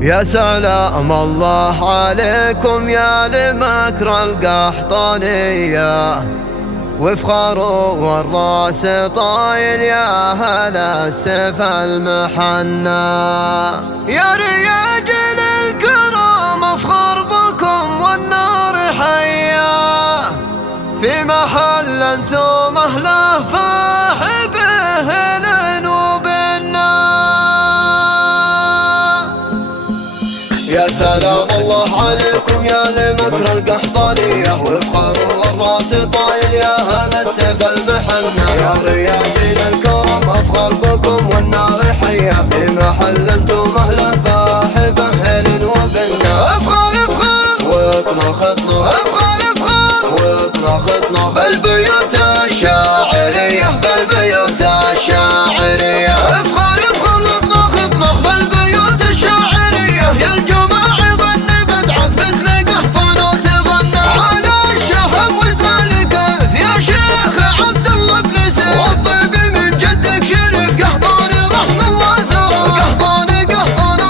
يا سلام الله عليكم يا لمكر القحطانية، وافخر والراس طايل يا هلا السيف المحنى. يا رجال الكرام افخر بكم والنار حية، في محل انتم اهله فاح بهل وبنا. يا سلام الله عليكم يا لمكر القحطانية، وافخر والراس طايل يا هلا السيف المحنى. يا رياضين الكرم افخر بكم والنار حية، في محل انتم اهله فاح بهل وبنا. افخر افخر واطنخ اطنخ، افخر افخر واطنخ اطنخ بالبيوت الشاعرية، بالبيوت الشاعرية. افخر افخر واطنخ اطنخ بالبيوت الشاعرية، يا الجماعة غني بدعك باسم قحطان وتغنى. على الشهم وذلك يا شيخ عبد الله بن سيف، والطيب من جدك شريف قحطاني رحم الله ثرى. قحطان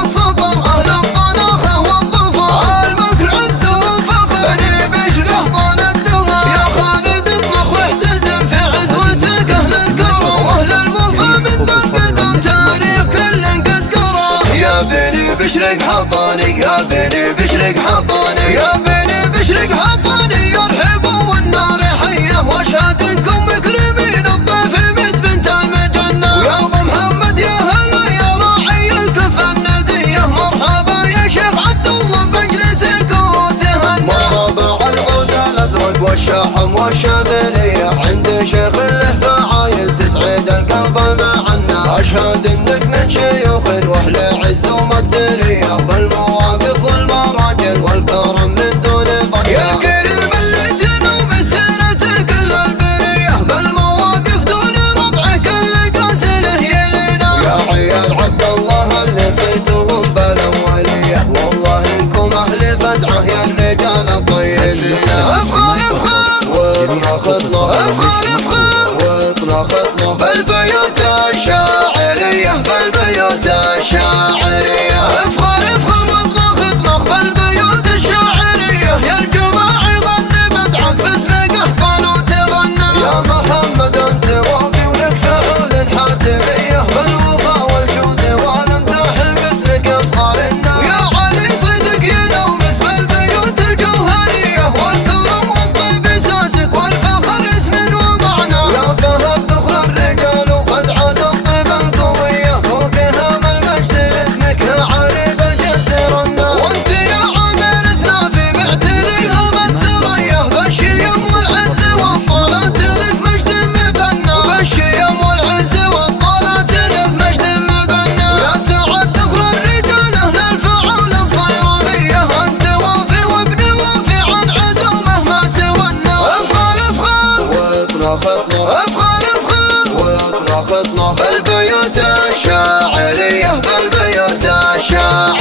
السطر اهل الطناخة والظفر، المكر عز وفخر بني بشر قحطان الدمى. يا خالد اطنخ واحتزم في عزوتك اهل الكرم، واهل الوفا من ذا القدم تاريخ كل قد قرى. يا بني بشر قحطاني، يا بني بشر قحطاني، يا بني بشر قحطاني، يرحبوا والنار حية، واشهد انكم مكرمين الضيف مز بنت المجنة. ويا ابو محمد يا هلا يا راعي الكفة الندية، مرحبا يا شيخ عبد الله بمجلسك وتهنى. مرحبا على العود الازرق والشحم والشاذلية، عند شيخ له فعايل تسعد القلب المعنى. اشهد انك من شيوخ واهل عز ومقدرية، بالمواقف والمراجل والكرم من دون ضياع. يا الكريم اللي تنوم سيرتك البرية، بالمواقف دون ربعك اللي قاسله يلينا. يا عيال عبد الله اللي صيتهم بالاولية، والله انكم اهل فزعة يا الرجال الطيبين. افخر افخر واطنخ اطنخ، افخر افخر واطنخ اطنخ بالبيوت الشاعرية، بالبيوت الشاعرية. افخر افخر واطنخ اطنخ بالبيوت الشاعرية، يا الجماعة غني بدعك باسم قحطان وتغنى. يا محمد انت وافي ولك فعول حاتمية، بالوفا والجود والامداح باسمك افخر الناس. يا علي صدق ينوم اسم البيوت الجوهرية، والكرم والطيب اساسك والفخر اسم ومعنى. يا فهد ذخر الرجال وفزعة الطيب القوية، فوق هام المجد اسمك عارف الجد رنا. وانت يا عامر اسلافي معتلي هم الثريا، بالشيم والعز والطلات لك مجد مبنى. بالشيم والعز والطلات لك مجد مبنى. يا سعد ذخر الرجال اهل الفعول الصيرامية، انت وافي وابن وافي عن عزومه ما تونى. افخر افخر واطنخ اطنخ، افخر افخر واطنخ اطنخ بالبيوت الشاعرية، بالبيوت الشاعرية.